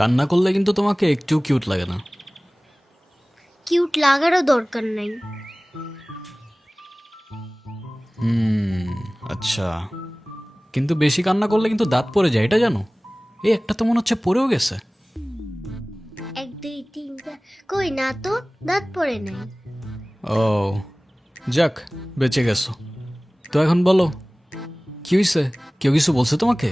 কান্না করলে কিন্তু তোমাকে একটু কিউট লাগে না। কিউট লাগারও দরকার নাই। আচ্ছা, কিন্তু বেশি কান্না করলে কিন্তু দাঁত পড়ে যায়, এটা জানো? এই একটা তো মনে হচ্ছে পড়েও গেছে। 1 2 3 4 কই না তো, দাঁত পড়ে নাই। ও যাক, বেঁচে গেছো। তো এখন বলো কি হয়েছে? কেউ কিছু বলছে তোমাকে?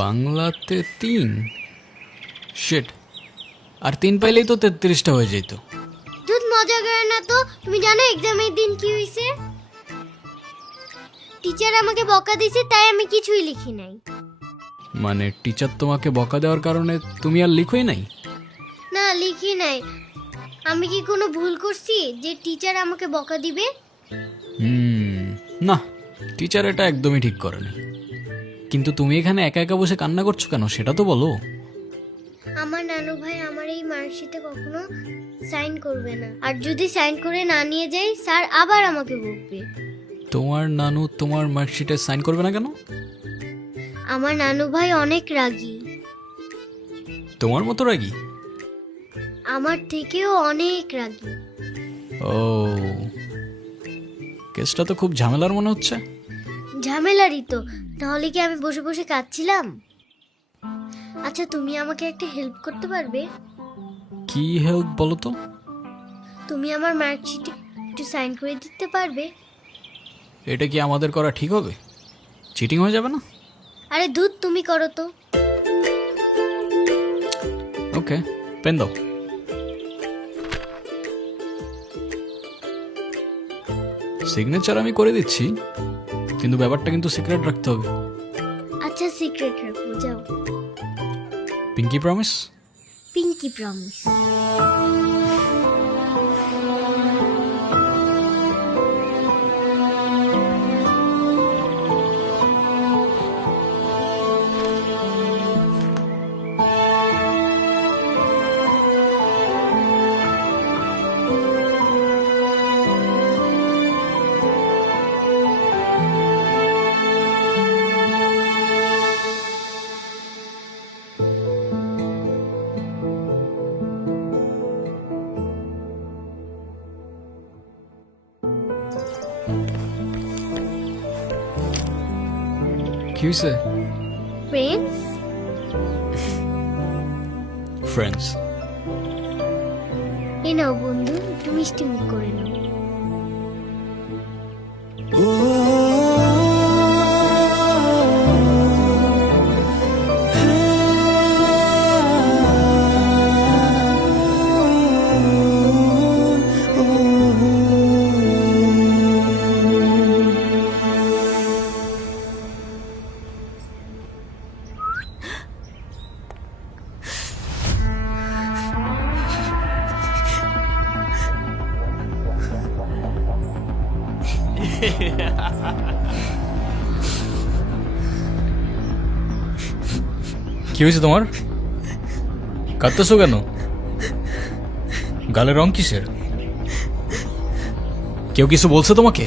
বাংলাতে 3? শিট, আর 3 পাইলেই তো 33টা হয়ে যেত। দুধ মজা করে না তো। তুমি জানো এক্সামের দিন কি হয়েছে? টিচার আমাকে বকা দিয়েছে, তাই আমি কিছুই লিখি নাই। মানে টিচার তোমাকে বকা দেওয়ার কারণে তুমি আর লিখোই নাই? না, লিখি নাই। আমি কি কোনো ভুল করছি যে টিচার আমাকে বকা দিবে? না, টিচার এটা একদমই ঠিক করেনি। কিন্তু তুমি এখানে একা একা বসে কান্না করছো কেন, সেটা তো বলো। আমার নানু ভাই আমার এই মার্কশিটে কখনো সাইন করবে না, আর যদি সাইন করে না নিয়ে যাই স্যার আবার আমাকে বকবে। তোমার নানু তোমার মার্কশিটে সাইন করবে না কেন? আমার নানু ভাই অনেক রাগী। তোমার মতো রাগী? আমার থেকেও অনেক রাগী। ও, কেসটা তো খুব ঝামেলার মনে হচ্ছে। ঝামেলারই তো, তাহলে কি আমি বসে বসে কাঁদছিলাম? আচ্ছা, তুমি আমাকে একটা হেল্প করতে পারবে? কি হেল্প বলো তো? তুমি আমার মার্কশিটে একটু সাইন করে দিতে পারবে? এটা কি আমাদের করা ঠিক হবে? চিটিং হয়ে যাবে না? আরে দুধ, তুমি করো তো। ওকে, পেন দাও। সিগনেচার আমি করে দিচ্ছি, কিন্তু ব্যাপারটা কিন্তু সিক্রেট রাখতে হবে। আচ্ছা, সিক্রেট রাখবো, যাও। Pinky promise? Pinky promise. কি হয়েছে? ফ্রেন্ডস? ফ্রেন্ডস? এ নাও বন্ধু, একটু মিষ্টি মুখ করে নাও। কি হয়েছে তোমার? কাঁদতেছো কেন? গালের রং কিসের? কেউ কিছু বলছে তোমাকে?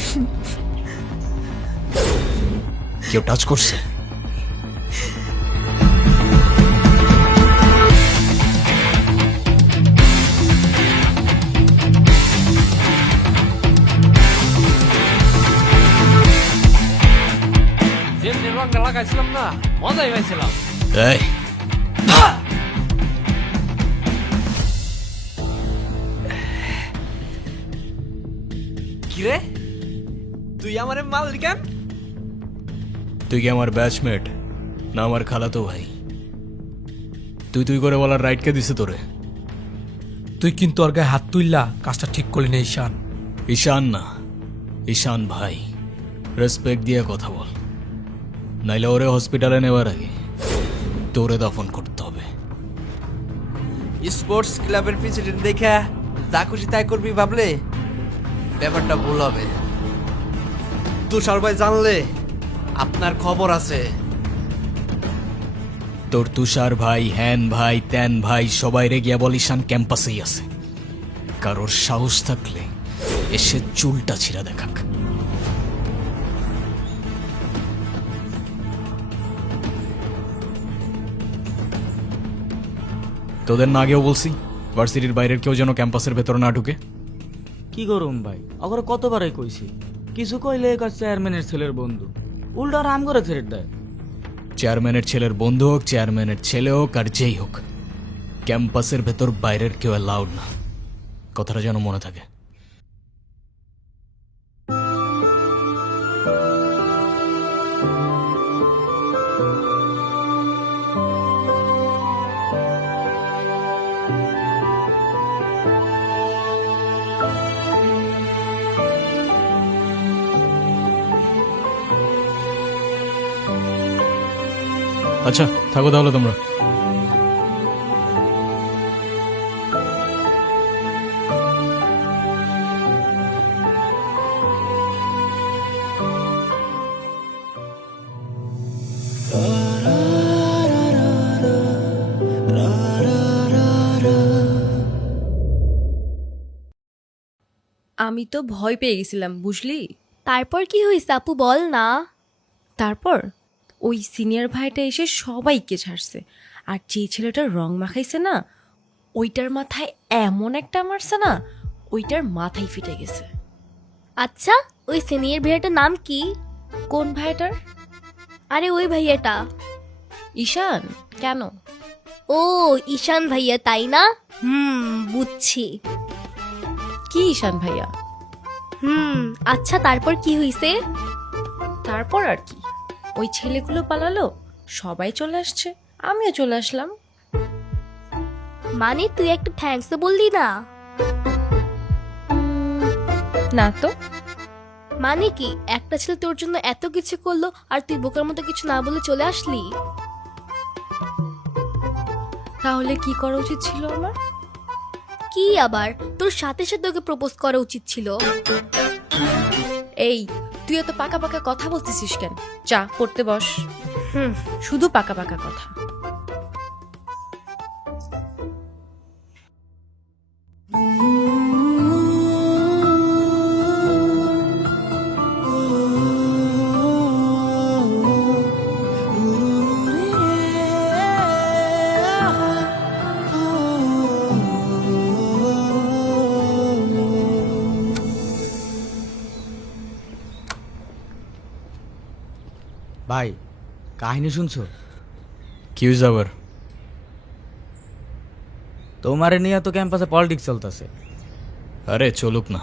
কেউ টাচ করছে? যেমনি রংটা লাগাইছিলাম না, মজাই পাইছিলাম। এই কিরে তুই আমারে মাল কেন? তুই কি আমার ব্যাচমেট না আমার খালাতো ভাই? তুই তুই করে বলার রাইট কে দিছে তোরে? তুই কিন্তু ওর গায়ে হাত তুললা কাজটা ঠিক করলি না ঈশান। ঈশান না, ঈশান ভাই। রেসপেক্ট দিয়ে কথা বল, নাইলে ওরে হসপিটালে নেওয়ার আগে তোরে দফন করতে হবে। স্পোর্টস ক্লাবের প্রেসিডেন্ট দেখা যা খুশি তাই করবি ভাবলে ব্যাপারটা ভুল হবে। তুষার ভাই জানলে আপনার খবর আছে। তোর তুষার ভাই, হ্যান ভাই, ত্যান ভাই সবাই রে গিয়া বল ঈশান ক্যাম্পাসেই আছে। কারোর সাহস থাকলে এসে চুলটা ছিঁড়া দেখাক। তোদের না আগেও বলছি ভার্সিটির বাইরের কেউ যেন ক্যাম্পাসের ভেতর না ঢুকে। কি করুম ভাই, অগরে কতবারই কইছি, কিছু কইলে কার চেয়ারম্যানের ছেলের বন্ধু, উল্টা রাম করে ছেড়ে দেয়। চেয়ারম্যানের ছেলের বন্ধু হোক, চেয়ারম্যানের ছেলে হোক আর যেই হোক, ক্যাম্পাসের ভেতর বাইরের কেউ অ্যালাউড না। কথাটা যেন মনে থাকে। আচ্ছা থাকো তাহলে তোমরা। আমি তো ভয় পেয়ে গেছিলাম বুঝলি। তারপর কি হয়েছে আপু বল না। তারপর ওই সিনিয়র ভাইটা এসে সবাইকে ছাড়ছে, আর যে ছেলেটার রং মাখাইছে না ওইটার মাথায় এমন একটা মারছে না, ওইটার মাথায় ফিটে গেছে। আচ্ছা ওই সিনিয়র ভাইয়াটার নাম কি? কোন ভাইটার? আরে ওই ভাইয়াটা। ঈশান। কেন? ও ঈশান ভাইয়া তাই না? বুঝছি। কি ঈশান ভাইয়া? আচ্ছা তারপর কি হয়েছে? তারপর আর কি, ওই ছেলেগুলো পালালো, সবাই চলে আসছে, আমিও চলে আসলাম। মানে তুই একটা থ্যাঙ্কস তো বললি না? না তো। মানে কি একটা ছেলে তোর জন্য এত কিছু করলো আর তুই বোকার মতো কিছু না বলে চলে আসলি? তাহলে কি করা উচিত ছিল আমার? কি আবার, তোর সাথে সাথে ওকে প্রপোজ করা উচিত ছিল। এই তুই এত পাকা পাকা কথা বলতেছিস কেন? চা পড়তে বস। হুম। শুধু পাকা পাকা কথা। ভাই কাহিনী শুনছো? কি হয়েছে আবার? তোমারে নিয়ে তো ক্যাম্পাসে পলিটিক্স চলতেছে। আরে চলুক না,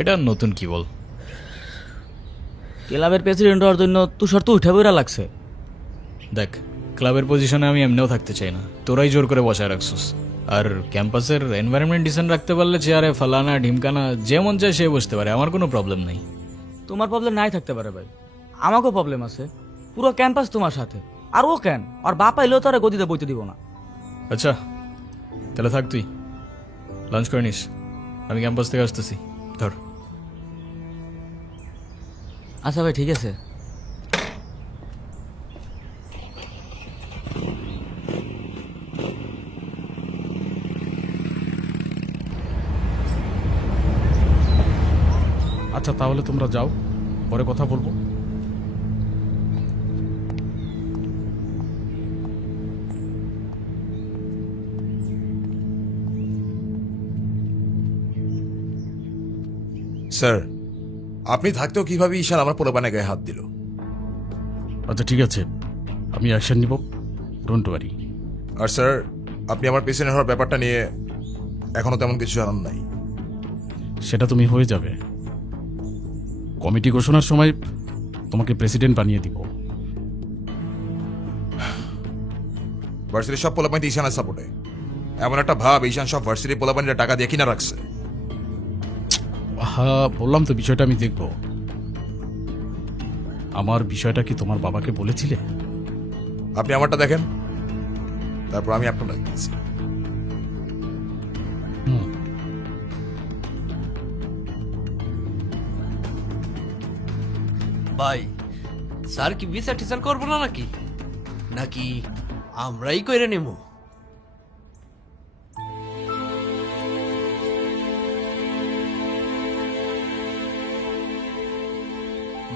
এটা নতুন কি বল। ক্লাবের প্রেসিডেন্ট হওয়ার জন্য তুষার তো উঠে বইরা লাগছে। দেখ ক্লাবের পজিশনে আমি এমনিও থাকতে চাই না, তোরাই জোর করে বসায় রাখছিস। আর ক্যাম্পাসের এনভায়রনমেন্ট ডিসেন্ট রাখতে পারলে চেয়ারে ফালানা ঢিমকানা যে মন চায় সে বসতে পারে, আমার কোনো প্রবলেম নেই। তোমার প্রবলেম নাই থাকতে পারে ভাই, আমাকেও প্রবলেম আছে। পুরো ক্যাম্পাস তোমার সাথে, আর ও কেন আর বাপ আইলেও তারা গদিতে বইতে দিব না। আচ্ছা তাহলে থাক, তুই লাঞ্চ করে নিস, আমি ক্যাম্পাস থেকে আসতেছি। ধর। আচ্ছা ভাই ঠিক আছে। আচ্ছা তাহলে তোমরা যাও, পরে কথা বলবো। স্যার, আপনি থাকতেও কিভাবে ঈশান আমার পোলাপানের গায়ে হাত দিল? আচ্ছা ঠিক আছে, আমি অ্যাকশন নিব, ডোন্ট ওয়ারি। আর স্যার, আপনি আমার পেছনে হওয়ার ব্যাপারটা নিয়ে এখনো তেমন কিছু জানান নাই। সেটা তুমি হয়ে যাবে, কমিটি ঘোষণার সময় তোমাকে প্রেসিডেন্ট বানিয়ে দিব। ভার্সিটির সব পোলাপানি ঈশানের সাপোর্টে। এমন একটা ভাব ঈশান সব ভার্সিটির পোলাপানিরা টাকা দিয়ে কিনা রাখছে। হ্যাঁ, বললাম তো বিষয়টা আমি দেখব। আমার বিষয়টা কি তোমার বাবাকে বলেছিলে? আপনি আমারটা দেখেন, তারপর আমি আপনার দেখতেছি। হুম, ভাই, স্যার কি বিচার টিচার করবো না নাকি নাকি আমরাই কইরে নেব?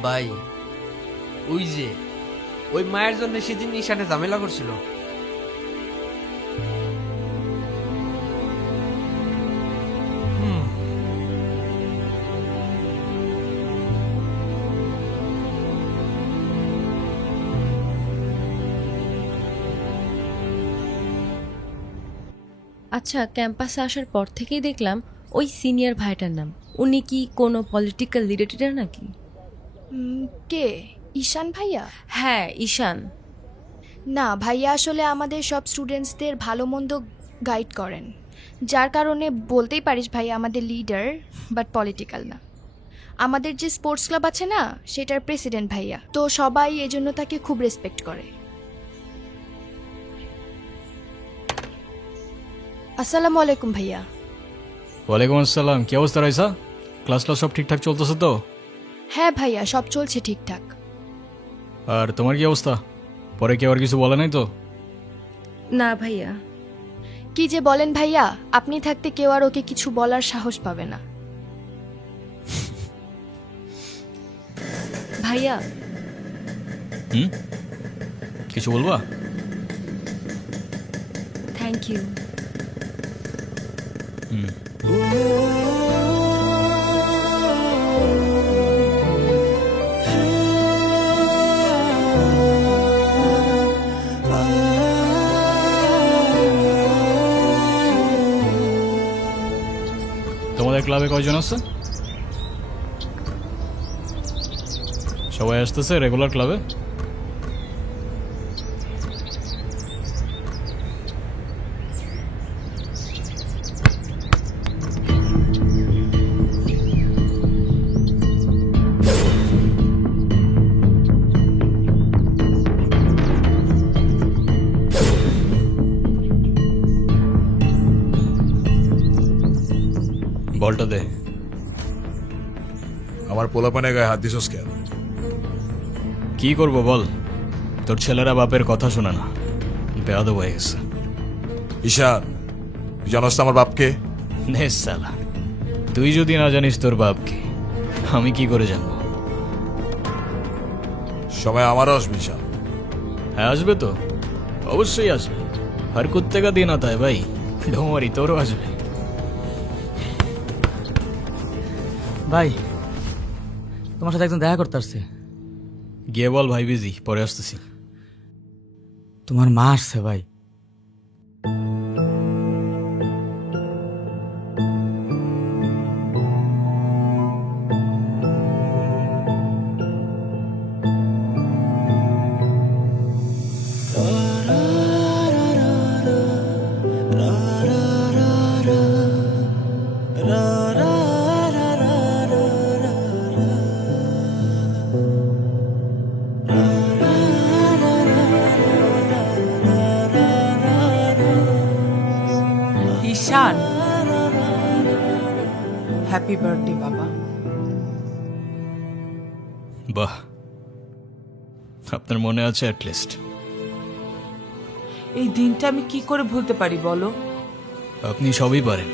ভাই, ওই মায়ের জন্য সেদিন ঈশানে ঝামেলা করছিল। আচ্ছা, ক্যাম্পাসে আসার পর থেকেই দেখলাম ওই সিনিয়র ভাইটার নাম। উনি কি কোনো পলিটিক্যাল রিলেটেড নাকি? কে? ঈশান ভাইয়া? হ্যাঁ, ঈশান। না, ভাইয়া আসলে আমাদের সব স্টুডেন্টসদের ভালো মন্দ গাইড করেন, যার কারণে বলতেই পারিস ভাইয়া আমাদের লিডার, বাট পলিটিক্যাল না। আমাদের যে স্পোর্টস ক্লাব আছে না, সেটার প্রেসিডেন্ট ভাইয়া, তো সবাই এজন্য তাকে খুব রেসপেক্ট করে। আসসালামু আলাইকুম ভাইয়া। ওয়ালাইকুম আসসালাম। কি অবস্থা রাইসা? ক্লাস সব ঠিকঠাক চলতেছে তো? হ্যাঁ ভাইয়া, সব চলছে ঠিকঠাক। আর তোমার কি অবস্থা? পরে কেউ আর কিছু বলে নাই তো? না ভাইয়া। কি যে বলেন ভাইয়া, আপনি থাকতে কেউ আর ওকে কিছু বলার সাহস পাবে না। ভাইয়া, হুম, কিছু বলবা? Thank you. তোমাদের ক্লাবে কয়জন আছে? সবাই আসতেছে রেগুলার ক্লাবে? বলটা দে। আমার পোলাপানে গায়ে হাত দিছস কেন? কি করবো বল, তোর ছেলেরা বাপের কথা শোনে না, বেয়াদব হয়ে গেছে। ঈশান, তুই জানোস তো আমার বাপকে? নে সালা, তুই যদি না জানিস তোর বাপকে, আমি কি করে জানবো? সময় আমারও আসবে ঈশান। হ্যাঁ আসবে তো, অবশ্যই আসবে। হর কুত্তে কা দিন আতা হ্যায় ভাই, ঢোমারি তোরও আসবে। ভাই, তোমার সাথে একজন দেখা করতে আসছে। গিয়ে বল ভাই বিজি, পরে আসতেছি। তোমার মা আসছে ভাই। ঈশান, হ্যাপি বার্থডে বাবা। বাহ, আপনার মনে আছে অ্যাটলিস্ট। এই দিনটা আমি কি করে ভুলতে পারি বলো? আপনি সবই পারেন।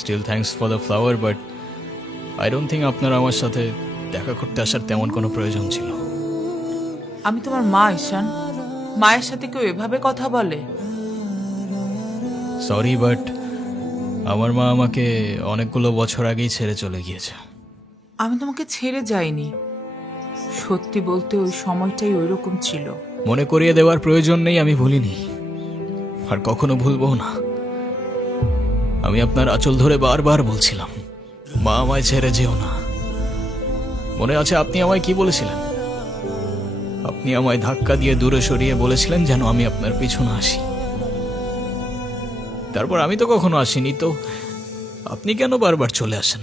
Still thanks for the flower, but I don't think আপনার আমার সাথে দেখা করতে আসার তেমন কোনো প্রয়োজন ছিল। আমি তোমার মা ঈশান, মায়ের সাথে কেউ এভাবে কথা বলে? সরি, বাট আমার মা আমাকে অনেকগুলো বছর আগেই ছেড়ে চলে গিয়েছে। আমি তোমাকে ছেড়ে যাইনি, সত্যি বলতে ওই সময়টাই ওইরকম ছিল। মনে করিয়ে দেওয়ার প্রয়োজন নেই, আমি ভুলিনি আর কখনো ভুলবো না। আমি আপনার আঁচল ধরে বারবার বলছিলাম, মা আমায় ছেড়ে যেও না, মনে আছে আপনি আমায় কি বলেছিলেন? আপনি আমায় ধাক্কা দিয়ে দূরে সরিয়ে বলেছিলেন যেন আমি আপনার পিছনে আসি। তারপর আমি তো কখনো আসিনি, তো আপনি কেন বারবার চলে আসেন?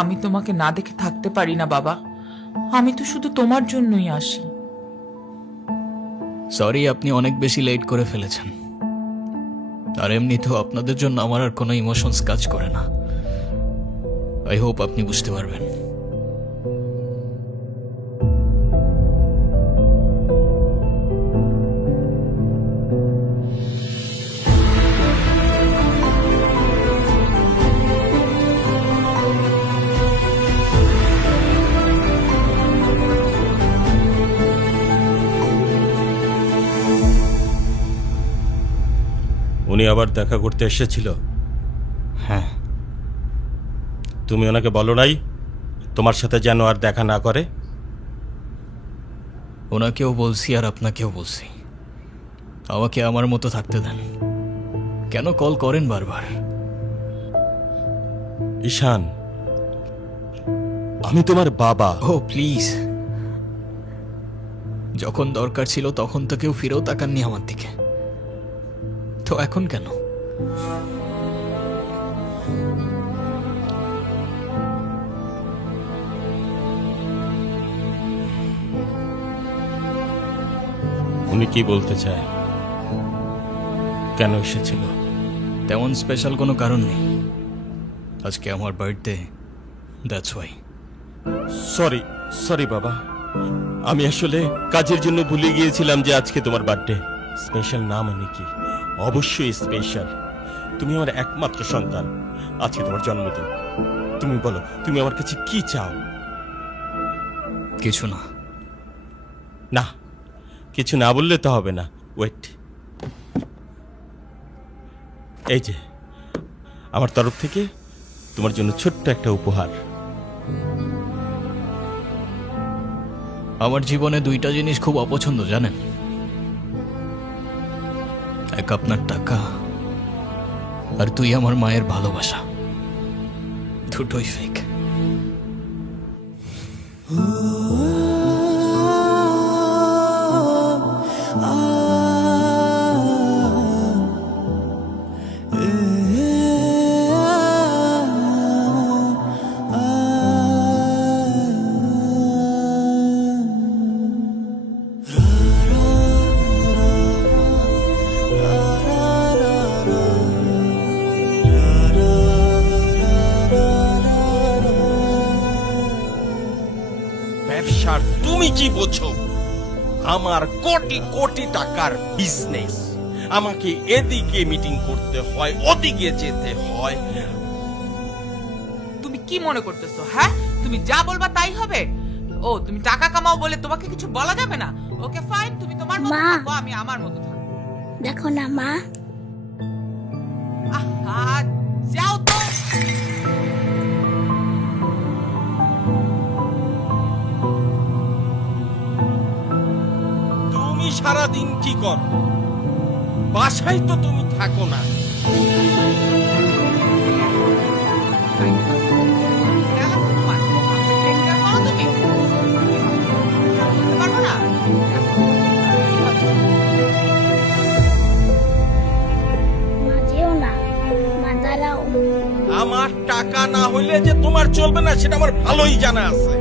আমি তোমাকে না দেখে থাকতে পারি না বাবা, আমি তো শুধু তোমার জন্যই আসি। সরি, আপনি অনেক বেশি লেট করে ফেলেছেন। আর এমনিতেও আপনাদের জন্য আমার আর কোনো ইমোশনস কাজ করে না। আই হোপ আপনি বুঝতে পারবেন। উনি আবার দেখা করতে এসেছিল? হ্যাঁ। তুমি ওনাকে বলো নাই তোমার সাথে যেন আর দেখা না করে? ওনাকেও বলছি আর আপনাকেও বলছি, আমাকে আমার মতো থাকতে দেন। কেন কল করেন বারবার? ঈশান, আমি তোমার বাবা। ও প্লিজ, যখন দরকার ছিল তখন তো কেউ ফিরেও তাকাননি আমার দিকে, তো এখন কেন? উনি কি বলতে চায়? কেন এসেছিল? তেমন স্পেশাল কোনো কারণ নেই, আজকে আমার birthday, that's why. Sorry sorry বাবা, আমি আসলে কাজের জন্য ভুলে গিয়েছিলাম যে আজকে তোমার বার্থডে। স্পেশাল না মানে কি? অবশ্যই স্পেশাল। তুমি আমার একমাত্র সন্তান, আজকে তোমার জন্মদিন। তুমি বলো, তুমি আমার কাছে কি চাও? কিছু না। না, কিছু না বললে তো হবে না। ওয়েট, এই যে আমার তরফ থেকে তোমার জন্য ছোট্ট একটা উপহার। আমার জীবনে দুইটা জিনিস খুব অপছন্দ, জানেন? এক আপনার টাকা, আর তুই আমার মায়ের ভালোবাসা। দুটোই ফেক। ব্যবসার তুমি কি বোঝো? আমার কোটি কোটি টাকার বিজনেস, আমাকে এদিকে মিটিং করতে হয়, ওদিকে যেতে হয়। তুমি কি মনে করতেছো? হ্যাঁ, তুমি যা বলবা তাই হবে? ও, তুমি টাকা কামাও বলে তোমাকে কিছু বলা যাবে না? ওকে ফাইন, তুমি তোমার মতো মা। থাকো, আমি আমার মতো থাকবো। দেখো না মা, আহা, যাও তো। তুমি সারাদিন কি করো? বাসায় তো তুমি থাকো না। গেলাম তো তোমার। Take care করো তুমি। বলতে পারবো না? মা যেও না, মা দাঁড়াও। আমার টাকা না হইলে যে তোমার চলবে না সেটা আমার ভালোই জানা আছে।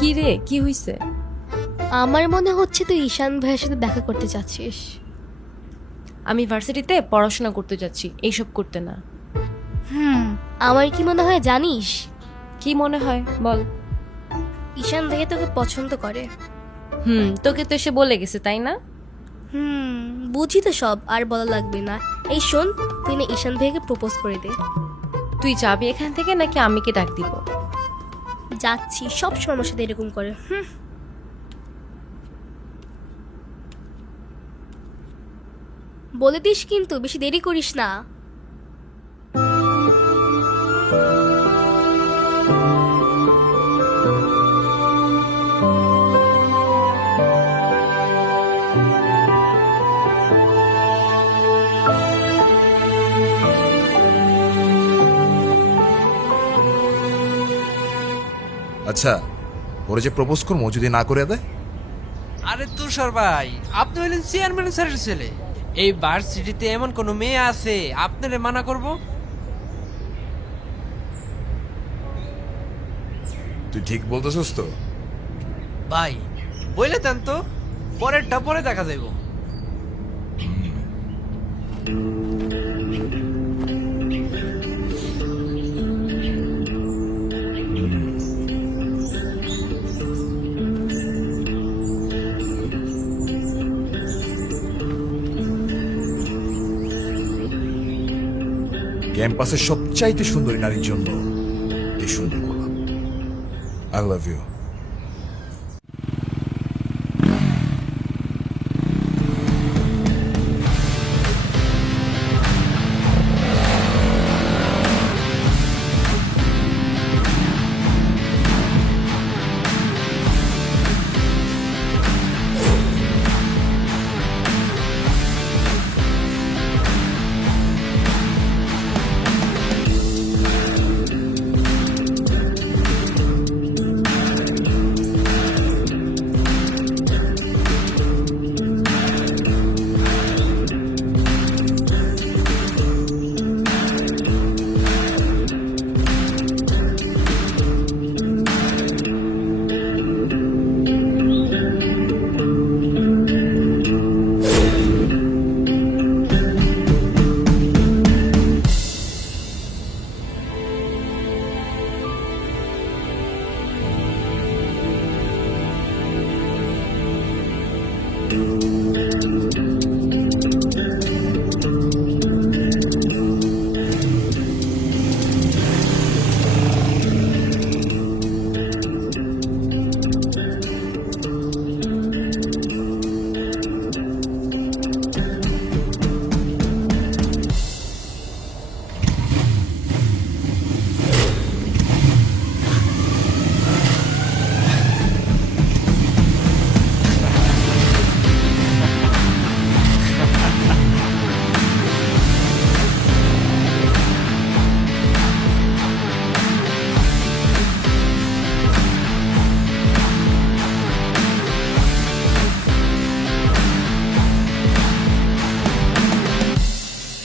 কি রে, কি হইছে? আমার মনে হচ্ছে তুই ঈশান ভাইয়ের সাথে দেখা করতে চাচ্ছিস। আমি ভার্সিটিতে পড়াশোনা করতে যাচ্ছি, এইসব করতে না। আমার কি মনে হয় জানিস? কি মনে হয় বল? ঈশান ভাইয়া তোকে পছন্দ করে। তোকে তো এসে বলে গেছে তাই না? বুঝি তো সব, আর বলা লাগবে না। এই শোন, তুই না ঈশান ভাইয়াকে প্রপোজ করে দে। তুই যাবি এখান থেকে নাকি আমি কি ডাক দিব? যাচ্ছি, সব সময় আমার সাথে এরকম করে। বলে দিস কিন্তু, বেশি দেরি করিস না। আচ্ছা, ওরা যে প্রপোজ করবো যদি না করে দেয়? আরে তুষার ভাই, আপনি হলেন চেয়ারম্যান স্যারের ছেলে। এই ভার্সিটিতে এমন কোনো মেয়ে আছে আপনারে মানা করব? তুই ঠিক বলতেছিস তো? ভাই বলে দেন তো, পরেরটা পরে দেখা যাইব। ক্যাম্পাসের সবচাইতে সুন্দরী নারীর জন্য এই সুন্দর গোলাপ। I love you.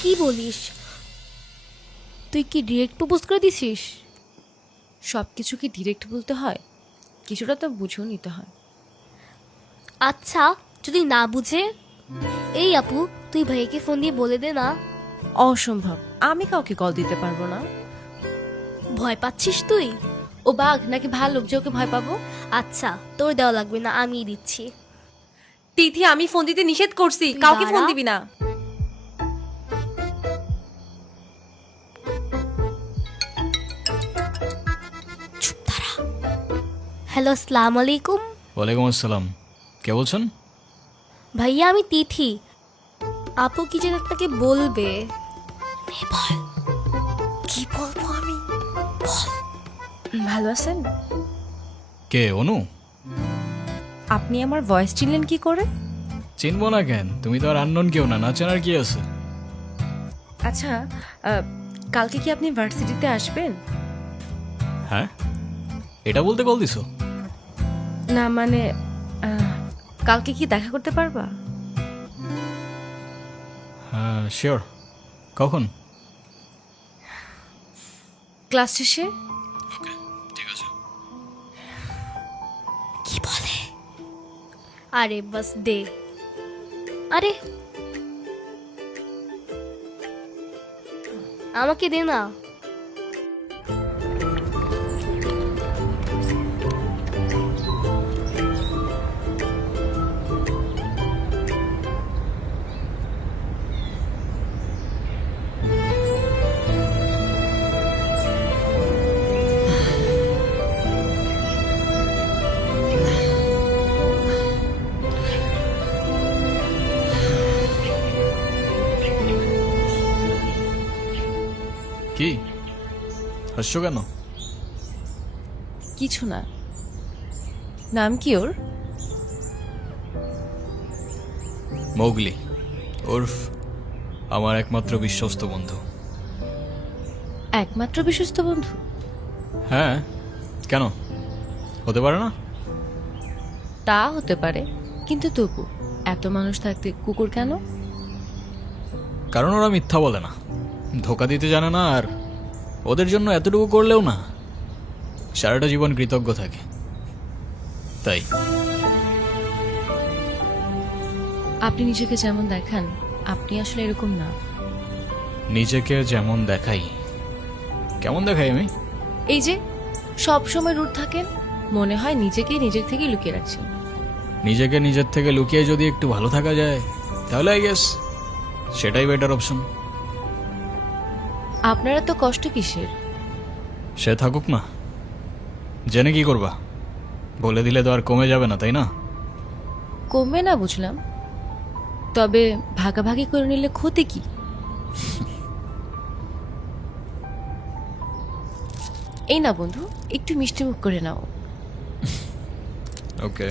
কি বলিস? তুই কি ডিরেক্ট প্রপোজ করে দিছিস? সব কিছু কি ডিরেক্ট বলতে হয়? কিছুটা তো বুঝেও নিতে হয়। আচ্ছা, যদি না বুঝে? এই আপু, তুই ভাইকে ফোন দিয়ে বলে দে না। অসম্ভব, আমি কাউকে কল দিতে পারবো না। ভয় পাচ্ছিস তুই? ও বাঘ নাকি ভাল্লুক যে ওকে ভয় পাবো? আচ্ছা, তোর দেওয়া লাগবে না, আমিই দিচ্ছি। তিথি, আমি ফোন দিতে নিষেধ করছি, তুই কাউকে ফোন দাঁড়া। দিবি না। হ্যালো, আসসালামু আলাইকুম। ওয়ালাইকুম আসসালাম। কে বলছেন? ভাইয়া, আমি তিথি। আপু কি যেন আপনাকে বলবে। কি বলবো আমি? ভালো আছেন? কে? অনু? আপনি আমার ভয়েস চিনলেন কি করে? চিনবো না কেন? তুমি তো আর আননোন কেউ না, না চেনার কি আছে? আচ্ছা, কালকে কি আপনি ভার্সিটিতে আসবেন? হ্যাঁ, এটা বলতে কল দিছো? না মানে, কালকে কি দেখা করতে পারবা? হ্যাঁ, শিওর। কখন? ক্লাস শেষে। ঠিক আছে। কি বলে? আরে বাস দে। আরে আমাকে দে না। হাসছো কেন? কিছু না। নাম কি ওর? মৌগলি, ওরফ আমার একমাত্র বিশ্বস্ত বন্ধু। একমাত্র বিশ্বস্ত বন্ধু? হ্যাঁ, কেন হতে পারে না? তা হতে পারে, কিন্তু তবু এত মানুষ থাকতে কুকুর কেন? কারণ ওরা মিথ্যা বলে না, ধোকা দিতে জানে না, আর ওদের জন্য এতটুকু করলেও না সারাটা জীবন কৃতজ্ঞ থাকে, তাই। আপনি নিজেকে যেমন দেখান, আপনি আসলে এরকম না। নিজেকে যেমন দেখাই? কেমন দেখাই আমি? এই যে সব সময় রুট থাকেন, মনে হয় নিজেকে নিজের থেকে লুকিয়ে রাখছেন। নিজেকে নিজের থেকে লুকিয়ে যদি একটু ভালো থাকা যায় তাহলে আই গেস সেটাই বেটার অপশন। আপনারা তো কষ্ট কিসের? সে থাকুক না, জেনে কি করবা? বলে দিলে তো আর কমে যাবে না, তাই না? কমবে না বুঝলাম, তবে ভাগাভাগি করে নিলে ক্ষতি কি? এই না বন্ধু, একটু মিষ্টি মুখ করে নাও। ওকে।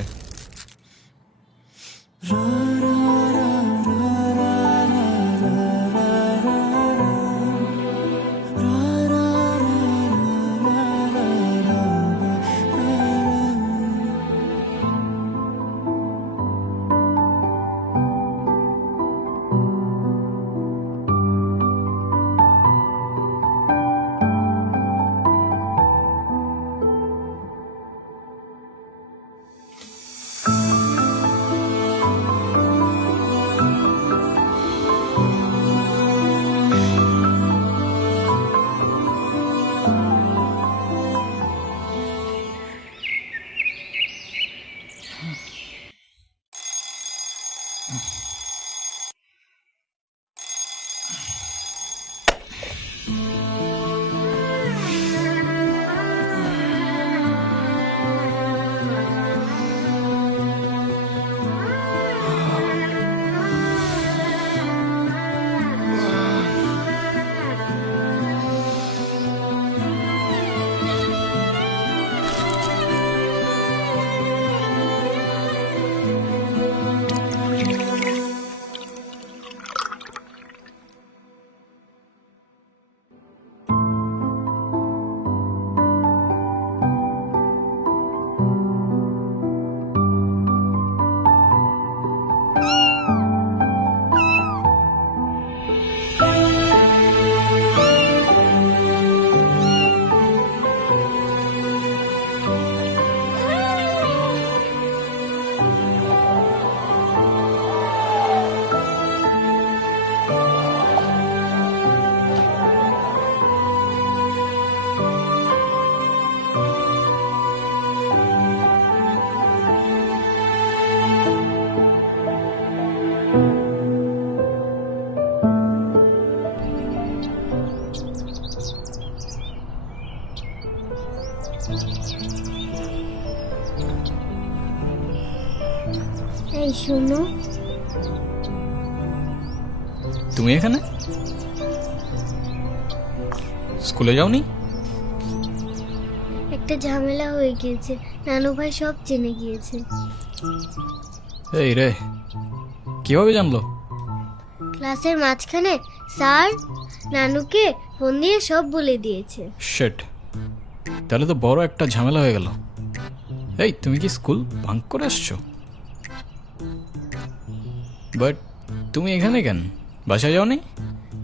এই শোনো, তুমি এখানে? স্কুলে যাওনি? একটা ঝামেলা হয়ে গিয়েছে, নানু ভাই সব জেনে গিয়েছে। এই রে, কিভাবে জানলো? ক্লাসের মাঝখানে স্যার নানুকে ফোন দিয়ে সব বলে দিয়েছে। শিট, তাহলে তো বড় একটা ঝামেলা হয়ে গেল। এই, তুমি কি স্কুল ভাঙ করে আসছো? বাট তুমি এখানে কেন? বাসায় যাওনি?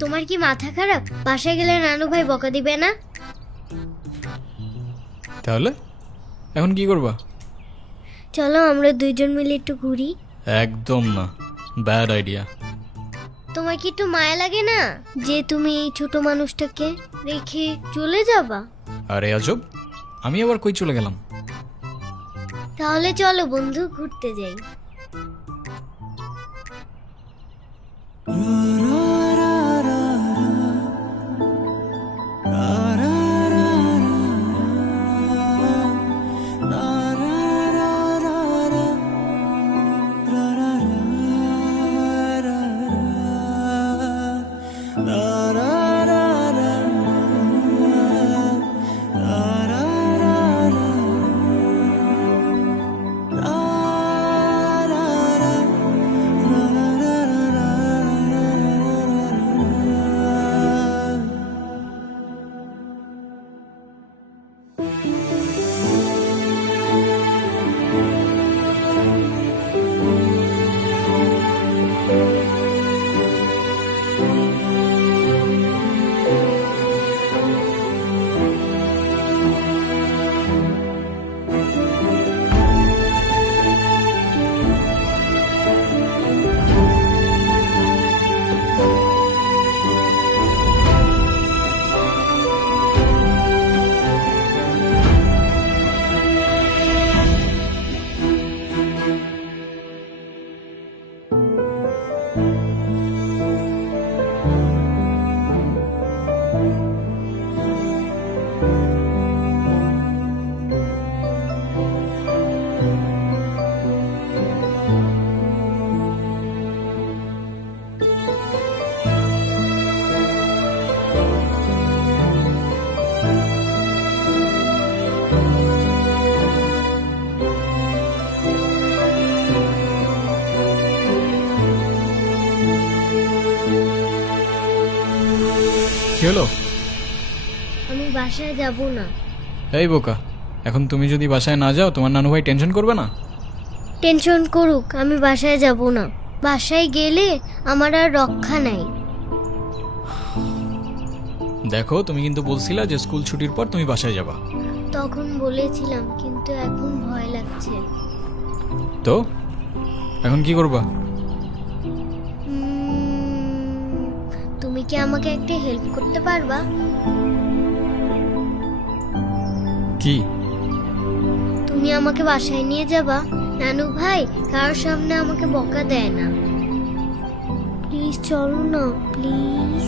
তোমার কি মাথা খারাপ? বাসায় গেলে নানু ভাই বকা দিবে না? তাহলে এখন কি করবা? চলো আমরা দুইজন মিলে একটু ঘুরি। একদম না, ব্যাড আইডিয়া। তোমার কি একটু মায়া লাগে না যে তুমি এই ছোট মানুষটাকে রেখে চলে যাবা? আরে আজব, আমি আবার কই চলে গেলাম? তাহলে চলো বন্ধু, ঘুরতে যাই। কি হলো? আমি বাসায় যাব না। এই বোকা, এখন তুমি যদি বাসায় না যাও তোমার নানু ভাই টেনশন করবে না? টেনশন করুক, আমি বাসায় যাব না। বাসায় গেলে আমার আর রক্ষা নাই। দেখো, তুমি কিন্তু বলছিলা যে স্কুল ছুটির পর তুমি বাসায় যাবা। তখন বলেছিলাম, কিন্তু এখন ভয় লাগছে। তো এখন কি করবা? তুমি কি আমাকে একটা হেল্প করতে পারবা? কি? তুমি আমাকে বাসায় নিয়ে যাবা? নানু ভাই কারোর সামনে আমাকে বকা দেয় না। প্লিজ চলো না, প্লিজ।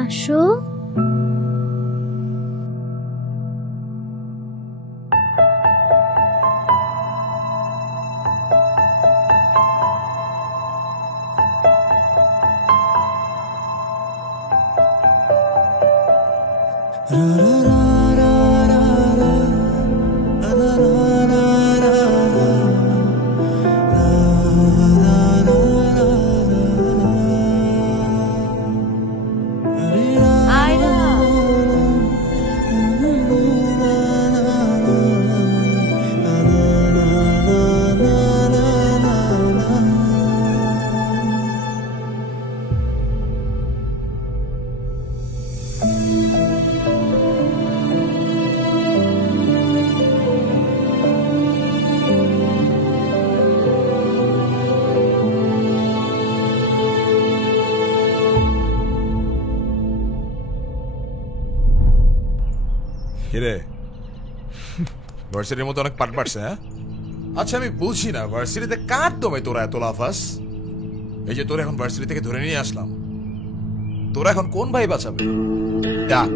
আসো। আয়রা, কিরে, ভার্সিটির মধ্যে অনেক পাট পাটছে, হ্যাঁ? আচ্ছা আমি বুঝি না, ভার্সিটিতে কার দমে তোরা এত লাফাস? এই যে তোরা এখন ভার্সিটি থেকে ধরে নিয়ে আসলাম, তোরা এখন কোন ভাই বাঁচাবে? ডাক।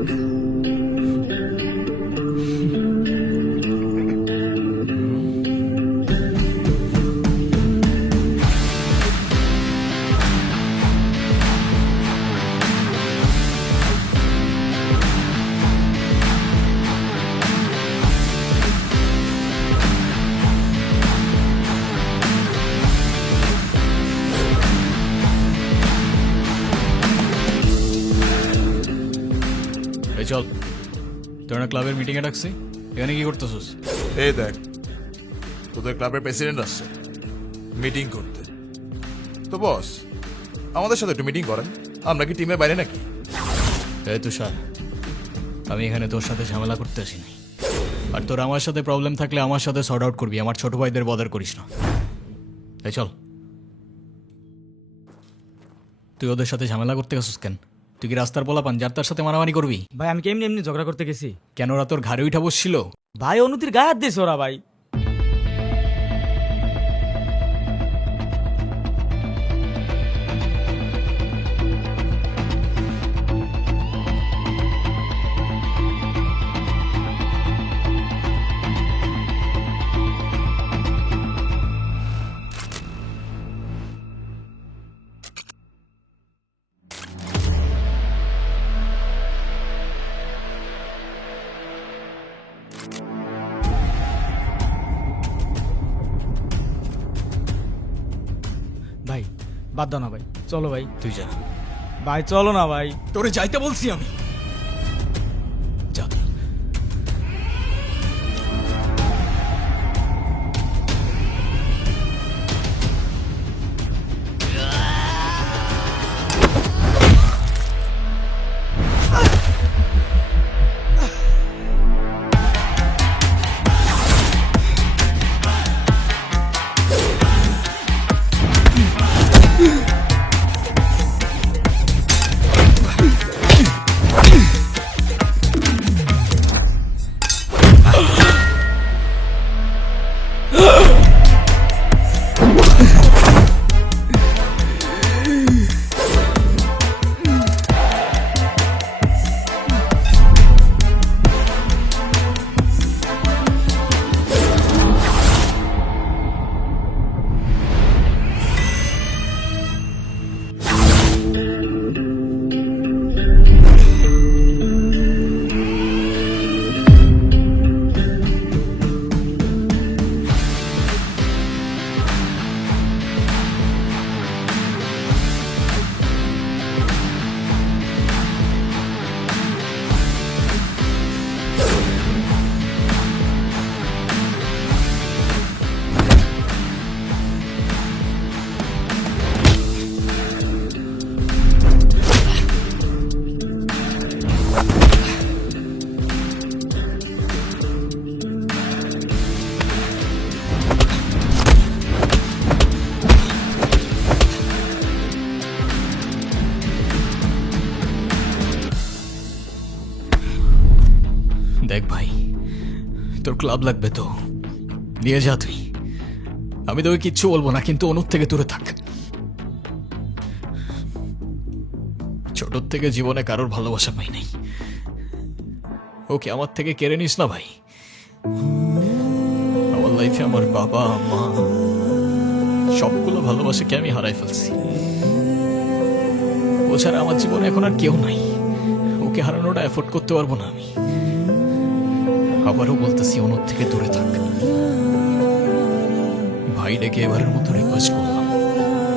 এই চল, তোর না ক্লাবের মিটিংয়ে ডাকছি, এখানে কি করতেছিস? এই দেখ, তোদের ক্লাবের প্রেসিডেন্ট আসছে মিটিং করতে। তো বস, আমাদের সাথে একটু মিটিং করেন। আমরা কি টিমের বাইরে নাকি? এই তুষার, আমি এখানে তোর সাথে ঝামেলা করতে আসিনি। আর তোর আমার সাথে প্রবলেম থাকলে আমার সাথে সর্ট আউট করবি, আমার ছোট ভাইদের বদার করিস না। এই চল। তুই ওদের সাথে ঝামেলা করতে গেছিস কেন? তুই কি রাস্তার পোলাপান যার তার সাথে মারামারি করবি? ভাই আমি কি এমনি এমনি ঝগড়া করতে গেছি? কেন ওরা তোর ঘাড়ে উঠা বসছিল? ভাই অনুতির গায়ে হাত দিয়েছে ওরা ভাই। ভাই বাদ দাও না ভাই, চলো ভাই। তুই যা ভাই চলো না ভাই। তোরে যাইতে বলছি আমি। যা। ভাই, তোর ক্লাব লাগবে তো নিয়ে যা তুই। আমি তোকে কিচ্ছু বলবো না, কিন্তু অনুর থেকে দূরে থাক। ছোট থেকে জীবনে কারোর ভালোবাসা পাই নাই, ওকে আমার থেকে কেড়ে নিস না ভাই। আমার লাইফে আমার বাবা মা সবগুলো ভালোবাসাকে আমি হারাই ফেলছি। ও ছাড়া আমার জীবনে এখন আর কেউ নাই, ওকে হারানোটা এফোর্ড করতে পারবো না আমি। আবারও বলতেছি, অনুর থেকে দূরে থাক ভাই। ডেকে এবারের মতো রিকোয়েস্ট করলাম,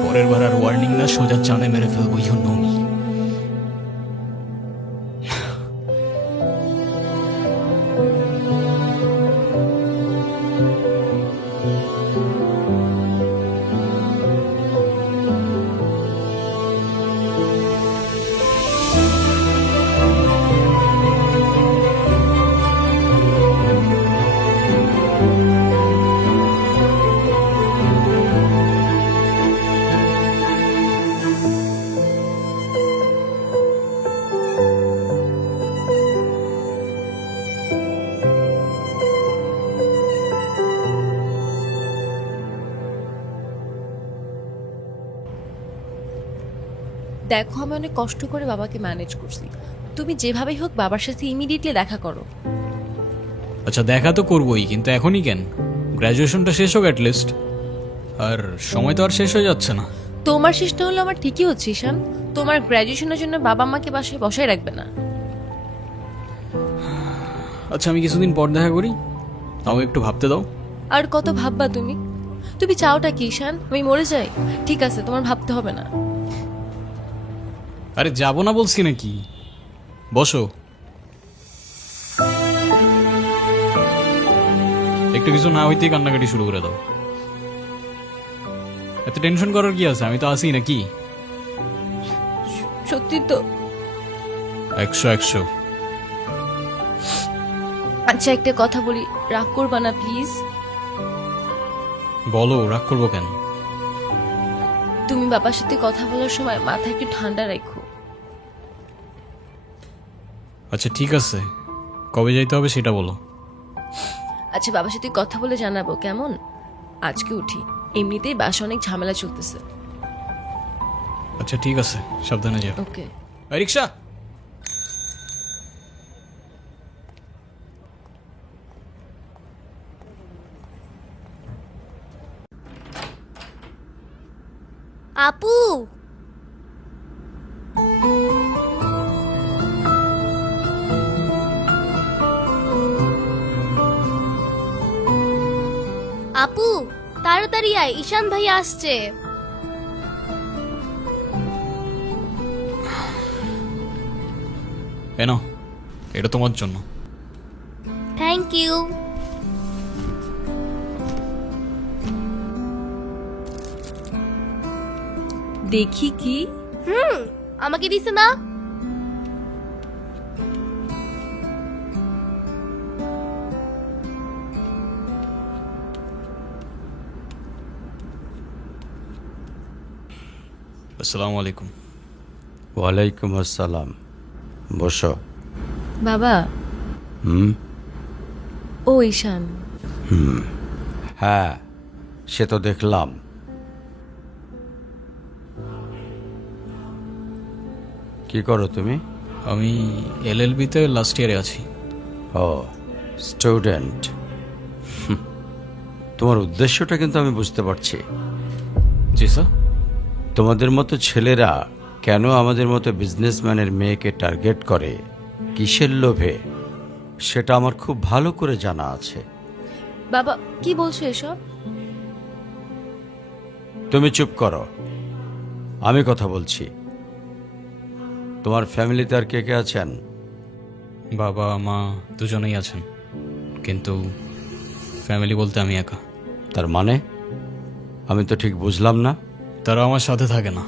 পরের বার আর ওয়ার্নিং না, সোজা চানে মেরে ফেলবো। You know me. দেখো, আমি অনেক কষ্ট করে বাবাকে ম্যানেজ করছি। তুমি যেভাবেই হোক বাবার সাথে ইমিডিয়েটলি দেখা করো। আচ্ছা দেখা তো করবোই, কিন্তু এখনই কেন? গ্র্যাজুয়েশনটা শেষ হোক অ্যাটলিস্ট। আর সময় তো আর শেষ হয়ে যাচ্ছে না। তোমার শেষটা হলো আমার ঠিকই হচ্ছে ঈশান। তোমার গ্র্যাজুয়েশনের জন্য বাবা মাকে বাসায় বসায় রাখবে না। আচ্ছা আমি কিছুদিন পর দেখা করি, তাও একটু ভাবতে দাও। আর কত ভাববা তুমি? তুমি চাওটা কি ঈশান? আমি মরে যাই? ঠিক আছে, তোমার ভাবতে হবে না। আরে যাবো না বলছি নাকি, বসো। একটু কিছু না হইতেই কান্নাকাটি শুরু করে দাও। এত টেনশন করার কি আছে, আমি তো আসি নাকি। সত্যি তো? 100 আচ্ছা একটা কথা বলি, রাগ করবা না প্লিজ? বলো, রাগ করবো কেন? তুমি বাবার সাথে কথা বলার সময় মাথা একটু ঠান্ডা রাখো। আচ্ছা ঠিক আছে, কবে যাইতে হবে সেটা বলো। আচ্ছা বাবার সাথে কথা বলে জানাবো, কেমন? আজকে উঠি, এমনিতেই বাসা অনেক ঝামেলা চলতেছে। আচ্ছা ঠিক আছে, সাবধানে যাও। ওকে। রিক্সা। আপু, আপু তাড়াতাড়ি আয়, ঈশান ভাই আসছে। এনো, এটা তোমার জন্য। Thank you. দেখি কি? আমাকে দিছে না? আসসালামু আলাইকুম। ওয়ালাইকুম আসসালাম। বসো। বাবা। হুম। ও ঈশান। হ্যাঁ, সে তো দেখলাম। কি করো তুমি? আমি LLB-তে লাস্ট ইয়ারে আছি। ও, স্টুডেন্ট। তোমার উদ্দেশ্যটা কিন্তু আমি বুঝতে পারছি। জি স্যার। তোমাদের মতো ছেলেরা কেন আমাদের মতো বিজনেসম্যানের মেয়েকে টার্গেট করে, কিসের লোভে, সেটা আমার খুব ভালো করে জানা আছে। বাবা কি বলছো এসব? তুমি চুপ করো, আমি কথা বলছি। তোমার ফ্যামিলিতে আর কে কে আছেন? বাবা মা দুজনেই আছেন, কিন্তু ফ্যামিলি বলতে আমি একা। তার মানে আমি তো ঠিক বুঝলাম না। তারা আমার সাথে থাকে না,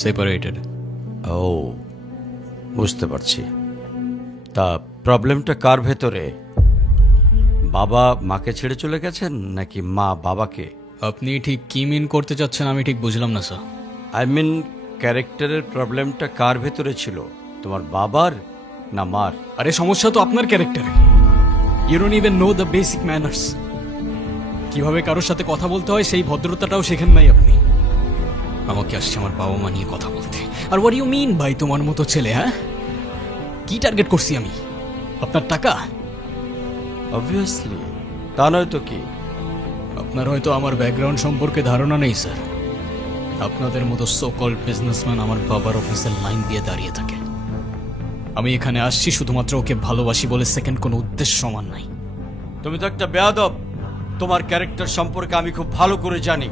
সেপারেটেড। ও, বুঝতে পারছি। তা প্রবলেমটা কার ভেতরে? বাবা মাকে ছেড়ে চলে গেছেন নাকি মা বাবাকে? আপনি ঠিক কি মিন করতে চাচ্ছেন আমি ঠিক বুঝলাম না স্যার। আই মিন ক্যারেক্টারের প্রবলেমটা কার ভেতরে ছিল, তোমার বাবার না মার? আরে সমস্যা তো আপনার ক্যারেক্টারে। You don't even know the basic manners. কিভাবে কারোর সাথে কথা বলতে হয় সেই ভদ্রতাটাও শেখেন নাই আপনি। আমাকে আসছে আমার বাবা মা নিয়ে কথা বলতে। আর হোয়াট ইউ মিন ভাই তোমার মতো ছেলে? হ্যাঁ, কি টার্গেট করছি আমি? আপনার টাকা? অবভিয়াসলি, তা নয় তো কি? আপনার হয়তো আমার ব্যাকগ্রাউন্ড সম্পর্কে ধারণা নেই স্যার। আপনাদের মতো সো কল্ড বিজনেসম্যান আমার বাবার অফিসের লাইন দিয়ে দাঁড়িয়ে থাকে। আমি এখানে আসছি শুধুমাত্র ওকে ভালোবাসি বলে, সেকেন্ড কোনো উদ্দেশ্য সমান নাই। তুমি তো একটা বেয়াদব। তোমার ক্যারেক্টার সম্পর্কে আমি খুব ভালো করে জানি।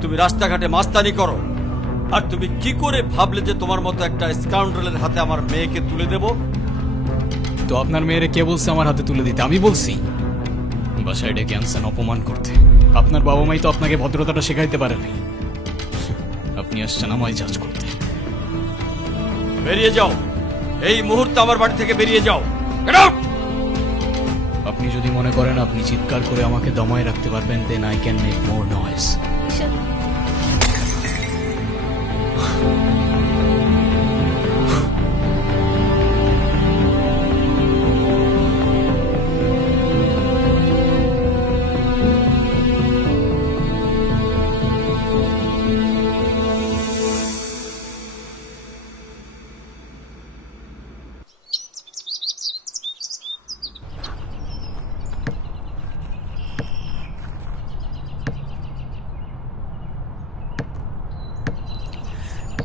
তুমি রাস্তাঘাটে মাস্তানি করো, আর তুমি কি করে ভাবলে যে তোমার মতো একটা স্কাউন্ডারের হাতে আমার মেয়েকে তুলে দেব? তো আপনার মেয়েরে কে বলছে আমার হাতে তুলে দিতে? আমি বলছি? বাসায় ডেকে আনছেন অপমান করতে। আপনার বাবা মাই তো আপনাকে ভদ্রতাটা শেখাইতে পারেনি। আপনি আসছেন আমায় জাজ করতে। বেরিয়ে যাও, এই মুহূর্তে আমার বাড়ি থেকে বেরিয়ে যাও। Get out! আপনি যদি মনে করেন আপনি চিৎকার করে আমাকে দমায় রাখতে পারবেন, then I can make more noise. Ishan,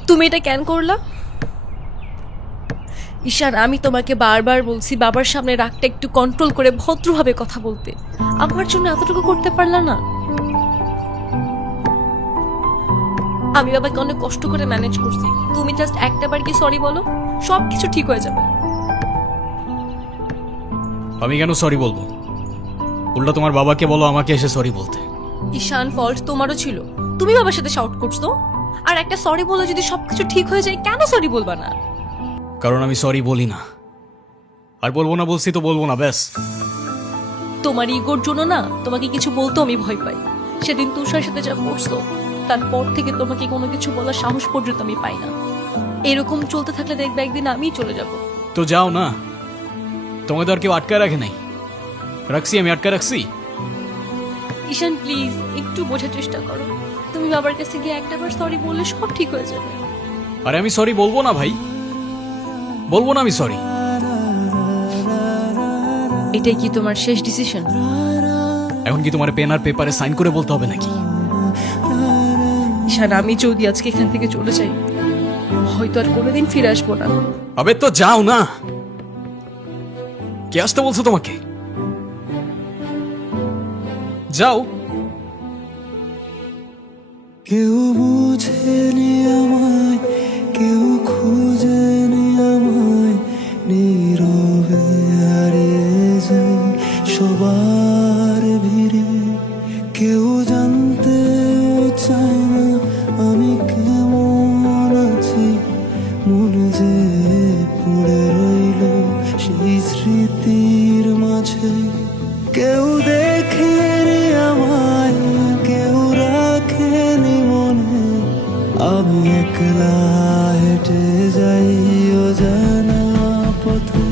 তুমি এটা কেন করলা? ঈশান, আমি তোমাকে বারবার বলছি বাবার সামনে রাগটা একটু কন্ট্রোল করে ভদ্রভাবে কথা বলতে। আমার জন্য এতটুকু করতে পারলা না? আমি বাবাকে অনেক কষ্ট করে ম্যানেজ করছি। তুমি জাস্ট একটাবার কি সরি বলো, সব কিছু ঠিক হয়ে যাবে। আমি কেন সরি বলবো? উল্টা তোমার বাবাকে বলো আমাকে এসে সরি বলতে। ঈশান, ফল্ট তোমারও ছিল। তুমি বাবার সাথে শাউট করছো। আর একটা সরি বলে যদি সবকিছু ঠিক হয়ে যায়, কেন সরি বলবা না? কারণ আমি সরি বলি না। আর বলবো না, বলছি তো বলবো না, ব্যাস। তোমার ইগোর জন্য না তোমাকে কিছু বলতেও আমি ভয় পাই। সেদিন তুষার সাথে যা করছো, তারপর থেকে তোমাকে কোনো কিছু বলার সাহস পর্যন্ত আমি পাই না। এরকম চলতে থাকলে দেখবে একদিন আমিই চলে যাব। তো যাও না, তোমাকে তো আর কেউ আটকায় রাখে নাই। রাখছি, আমি আটকায় রাখছি। ঈশান প্লিজ একটু বোঝার চেষ্টা করো। তুমি বাবার কাছে গিয়ে একটাবার সরি বললে সব ঠিক হয়ে যাবে। আরে আমি সরি বলবো না ভাই, বলবো না আমি সরি। এটাই কি তোমার শেষ ডিসিশন? এখন কি তোমার পেন আর পেপারে সাইন করে বলতে হবে নাকি? ঈশান, আমি যদি আজকে এখান থেকে চলে যাই, হয়তো আর কোনোদিন ফিরে আসবো না। আবে তো যাও না। কে আসতে বলছো তোমাকে? যাও। কেউ বুঝেনি আমায়, কেউ খুঁজেনি আমায়, নীরবে হারিয়ে যাই সবার ভিড়ে। কেউ জানতেও চায় না আমি কেমন আছি, মনে যে পড়ে রইল সেই স্মৃতির মাঝে। কেউ দেখেনি আমায়, কেউ রাখেনি মনে, আমি একলা হেঁটে যাই অজানা পথে।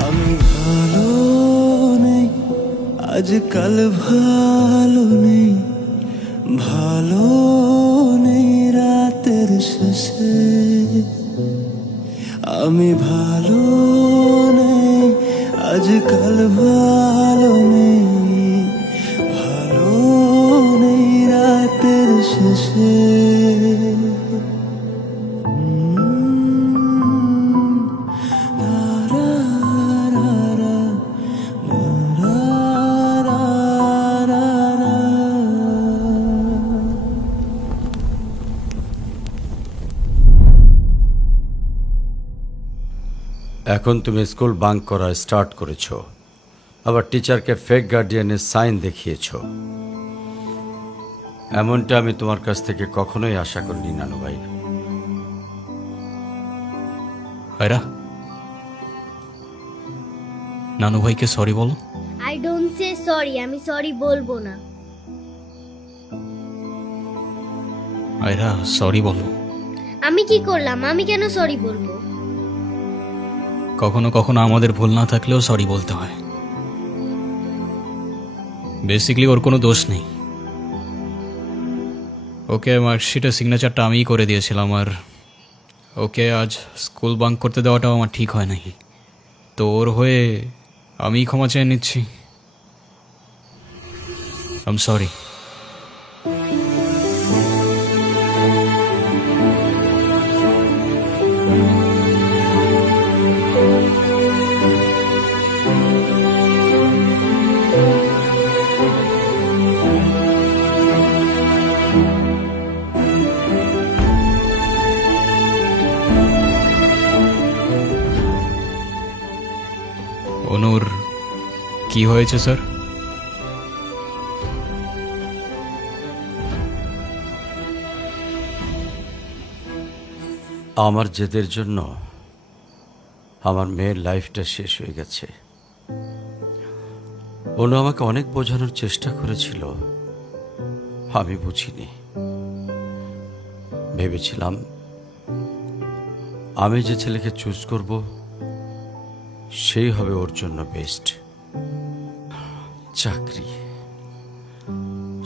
আমি ভালো নেই, আজকাল ভালো নেই, ভালো নেই রাতের শেষে। আমি ভালো নেই, আজকাল ভালো নেই, ভালো নেই রাতের শেষে। এখন তুমি স্কুল বাঙ্ক করা স্টার্ট করেছো, আবার টিচারকে ফেক গার্ডিয়ানের সাইন দেখিয়েছো। এমনটা আমি তোমার কাছ থেকে কখনোই আশা করিনি নানু ভাই। আয়রা, নানু ভাইকে সরি বলো। I I don't say sorry, আমি সরি বলবো না। আয়রা সরি বলো। আমি কি করলাম? আমি কেন সরি বলবো? কখনো কখনো আমাদের ভুল না থাকলেও সরি বলতে হয়। বেসিক্যালি ওর কোনো দোষ নেই। ওকে মার্কশিটের সিগনেচারটা আমিই করে দিয়েছিলাম, আর ওকে আজ স্কুল বাঙ্ক করতে দেওয়াটাও আমার ঠিক হয় নাই। তো ওর হয়ে আমিই ক্ষমা চেয়ে নিচ্ছি। I am sorry. অনুর কি হয়েছে স্যার? আমার জেদের জন্য আমার মেয়ের লাইফটা শেষ হয়ে গেছে। অনু আমাকে অনেক বোঝানোর চেষ্টা করেছিল, আমি বুঝিনি। ভেবেছিলাম আমি যে ছেলেকে চুজ করব সেই হবে ওর জন্য বেস্ট। চাকরি,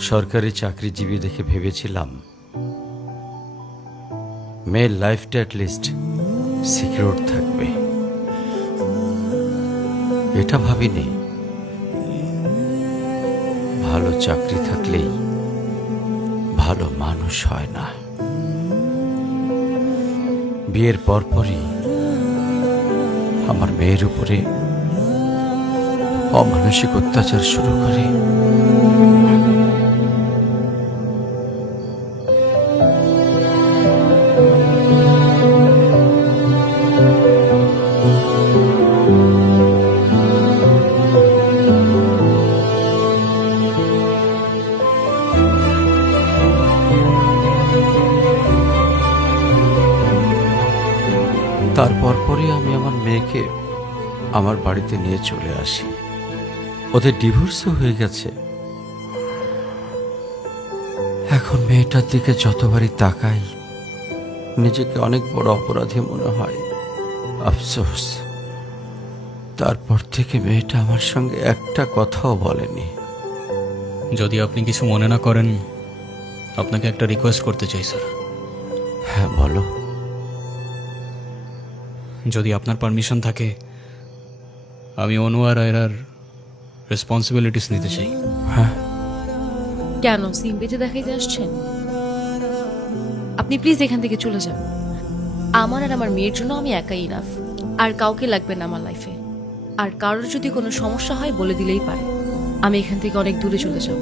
সরকারি চাকরিজীবী দেখে ভেবেছিলাম মেয়ের লাইফটা অ্যাটলিস্ট সিকিউর থাকবে। এটা ভাবিনি ভালো চাকরি থাকলেই ভালো মানুষ হয় না। বিয়ের পরপরই আমার মেয়ের উপরে অমানসিক অত্যাচার শুরু করে। তারপর পরই আমি আমার মেয়েকে আমার বাড়িতে নিয়ে চলে আসি। ওদের ডিভোর্সও হয়ে গেছে। এখন মেয়েটার দিকে যতবারই তাকাই নিজেকে অনেক বড় অপরাধী মনে হয়। আফসোস, তারপর থেকে মেয়েটা আমার সঙ্গে একটা কথাও বলেনি। যদি আপনি কিছু মনে না করেন, আপনাকে একটা রিকোয়েস্ট করতে চাই স্যার। হ্যাঁ বলো। যদি আপনার পারমিশন থাকে, আমি অনু আর আয়রার রেসপন্সিবিলিটিস নিতে চাই। হ্যাঁ, কেন সিম্পিতে দেখাইতে আসছেন? আপনি প্লিজ এখান থেকে চলে যান। আমার আর আমার মেয়ের জন্য আমি একাই ইনাফ, আর কাউকে লাগবে না আমার লাইফে। আর কারোর যদি কোনো সমস্যা হয় বলে দিলেই পারে। আমি এখান থেকে অনেক দূরে চলে যাব।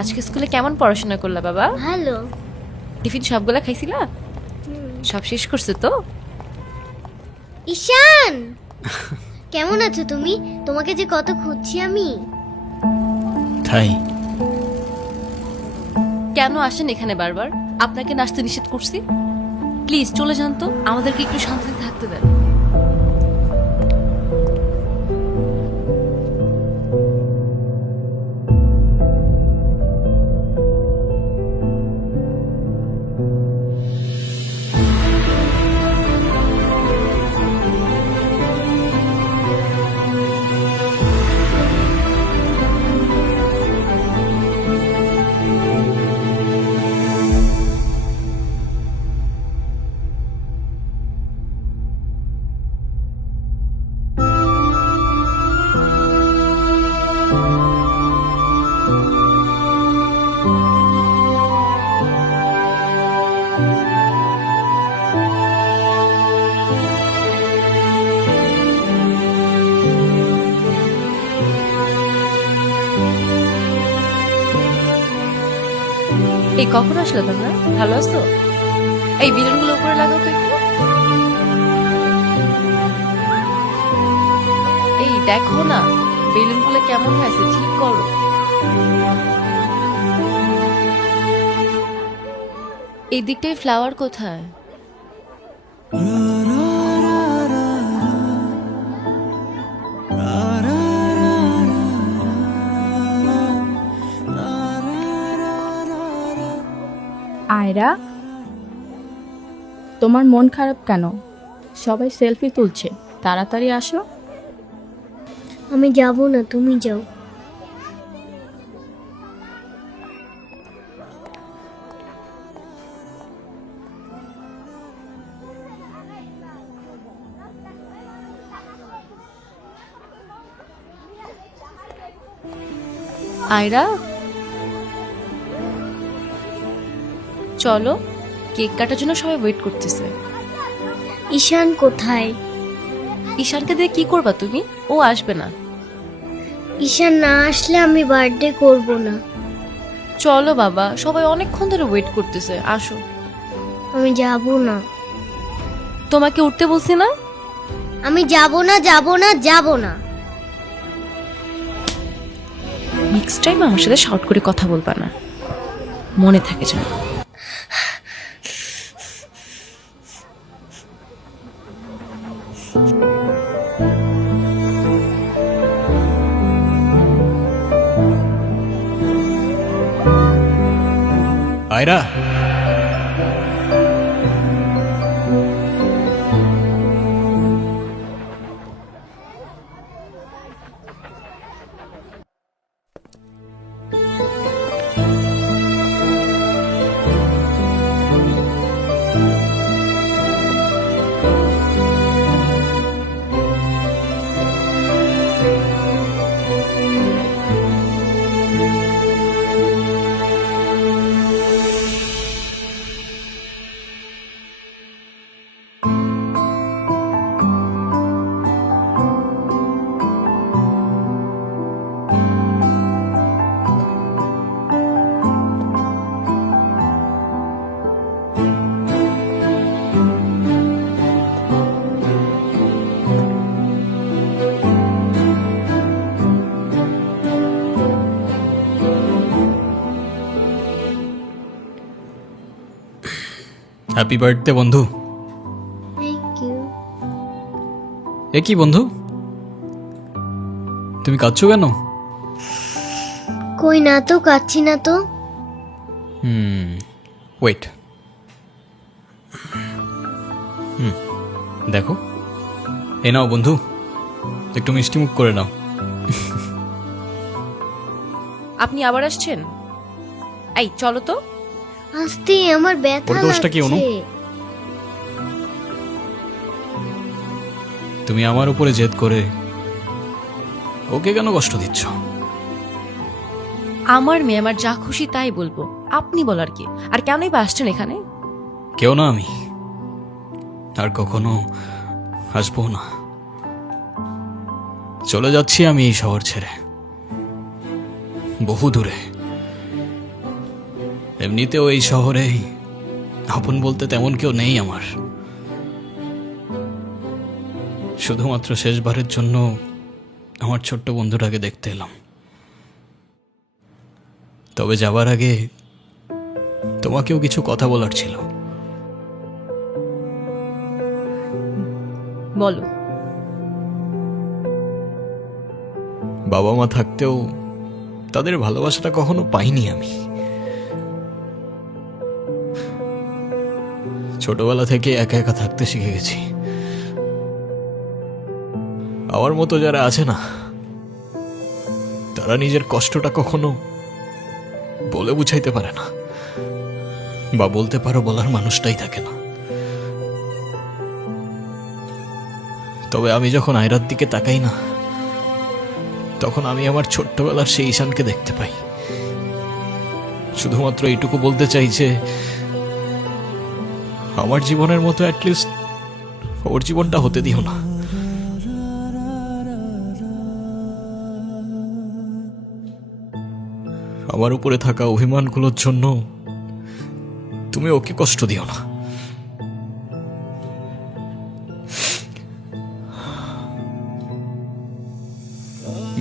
আজকে স্কুলে কেমন পড়াশোনা করলা বাবা? ভালো। টিফিন সবগুলা খাইছিলা? সব শেষ করছো তো? ঈশান, কেমন আছো তুমি? তোমাকে যে কত খুঁজছি আমি। তাই কেন আসেন এখানে বারবার? আপনাকে নাচতে নিষেধ করছি? প্লিজ চলে যান তো, আমাদেরকে একটু শান্তিতে থাকতে দেন। এই কখন আসলে তোমরা? ভালো আছো? এই বেলুনগুলো উপরে লাগাও তো একটু। এই দেখো না বেলুনগুলো কেমন হয়েছে, ঠিক করো। এই দিকটায় ফ্লাওয়ার কোথায়? আয়রা, তোমার মন খারাপ কেন? সবাই সেলফি তুলছে, তাড়াতাড়ি আসো। আমি যাব না, তুমি যাও। আয়রা চলো, কেক কাটার জন্য সবাই ওয়েট করতেছে। ঈশান কোথায়? ঈশানকে দিয়ে কি করবা তুমি? ও আসবে না। ঈশান না আসলে আমি বার্থডে করব না। চলো বাবা, সবাই অনেকক্ষণ ধরে ওয়েট করতেছে, আসো। আমি যাব না। তোমাকে উঠতে বলছি না? আমি যাব না, যাব না, যাব না। নেক্সট টাইম আমার সাথে শর্ট করে কথা বলবা না, মনে থাকে যেন। আয়রা, হ্যাপি বার্থডে বন্ধু। Thank you. এ কি বন্ধু, তুমি কাঁদছো কেন? কই না তো, কাচ্ছি না তো। ওয়েট, দেখো, এ নাও বন্ধু, একটু মিষ্টি মুখ করে নাও। আপনি আবার আসছেন? এই চলো তো। আস্তে, আমার ব্যথা ওর দোষটা কি অনু? লাগছে। তুমি আমার উপরে জেদ করে ওকে কেন কষ্ট দিচ্ছ? আমার মেয়ে আমার যা খুশি তাই বলবো, আপনি বলার কি? আর কেনই বা আসছেন এখানে? কেউ না আমি, আর কখনো আসবো না। চলে যাচ্ছি আমি এই শহর ছেড়ে, বহু দূরে। এমনিতেও এই শহরে আপন বলতে তেমন কেউ নেই আমার। শুধুমাত্র শেষবারের জন্য আমার ছোট্ট বন্ধুটাকে দেখতে এলাম। তবে যাবার আগে তোমাকেও কিছু কথা বলার ছিল। বলো। বাবা মা থাকতেও তাদের ভালোবাসাটা কখনো পাইনি আমি। ছোটবেলা থেকে একা একা থাকতে শিখে গেছি। আমার মতো যারা আছে না, তারা নিজের কষ্টটা কখনো বলে বুঝাইতে পারে না, বা বলতে পারো বলার মানুষটাই থাকে না। তবে আমি যখন আয়রার দিকে তাকাই না, তখন আমি আমার ছোট্টবেলার সেই ঈশানকে দেখতে পাই। শুধুমাত্র এইটুকু বলতে চাই যে আমার জীবনের মতো অ্যাটলিস্ট ওর জীবনটা হতে দিও না। আমার উপরে থাকা অভিমানগুলোর জন্য তুমি ওকে কষ্ট দিও না।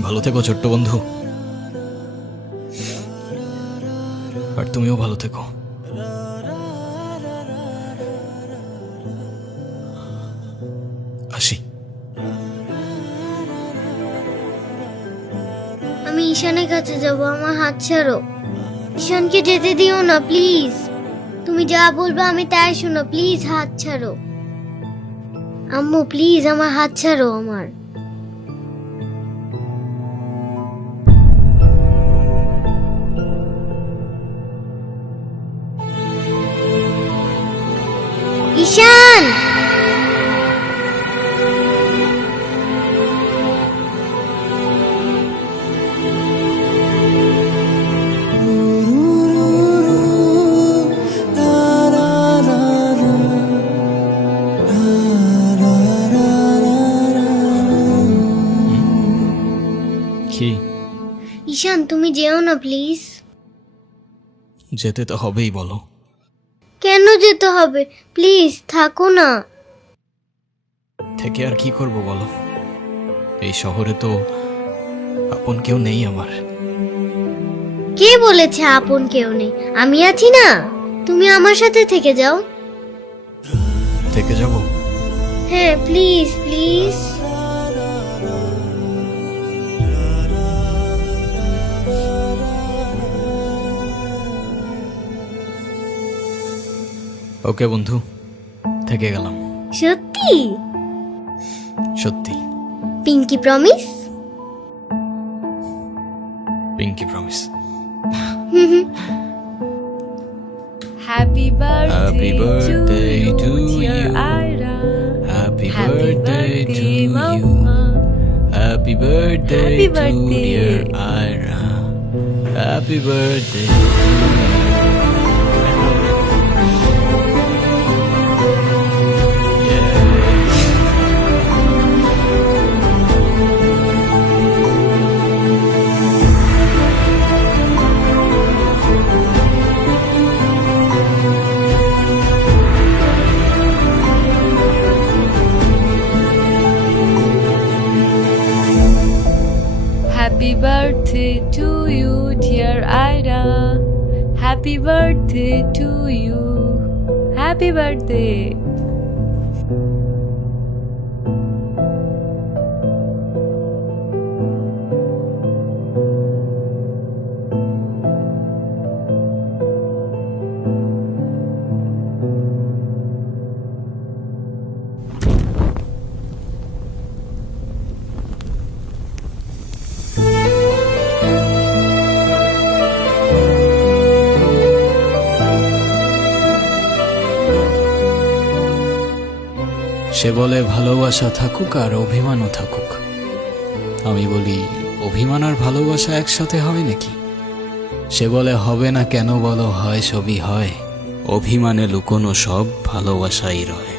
ভালো থেকো ছোট্ট বন্ধু, আর তুমিও ভালো থেকো। আসি। আমি ঈশানের কাছে যাব, আমার হাত ছাড়ো। ঈশানকে যেতে দিও না প্লিজ। তুমি যা বলবে আমি তাই শোনো, প্লিজ হাত ছাড়ো। আম্মু প্লিজ আমার হাত ছাড়ো। আমার ঈশান, কি? ঈশান তুমি যেও না প্লিজ। যেতে তো হবেই, বলো। কেন যেতে হবে? প্লিজ থাকো না। থেকে আর কি করব বলো? এই শহরে তো আপন কেউ নেই আমার। কে বলেছে আপন কেউ নেই? আমি আছি না, তুমি আমার সাথে থেকে যাও। থেকে যাব? হ্যাঁ প্লিজ প্লিজ। ওকে বন্ধু, থেকে গেলাম। সত্যি? সত্যি। Pinky promise? Pinky promise. Happy Happy birthday to you. Ayra, Happy Happy birthday to birthday, you. Mama. Happy birthday Happy to birthday. dear Ira. Happy birthday. Happy birthday to you, dear Ira. Happy birthday to you. Happy birthday. সে বলে ভালোবাসা থাকুক আর অভিমানও থাকুক। আমি বলি অভিমান আর ভালোবাসা একসাথে হয় নাকি? সে বলে হবে না কেন বলো, হয় সবই হয়। অভিমানে লুকোনো সব ভালোবাসাই রয়।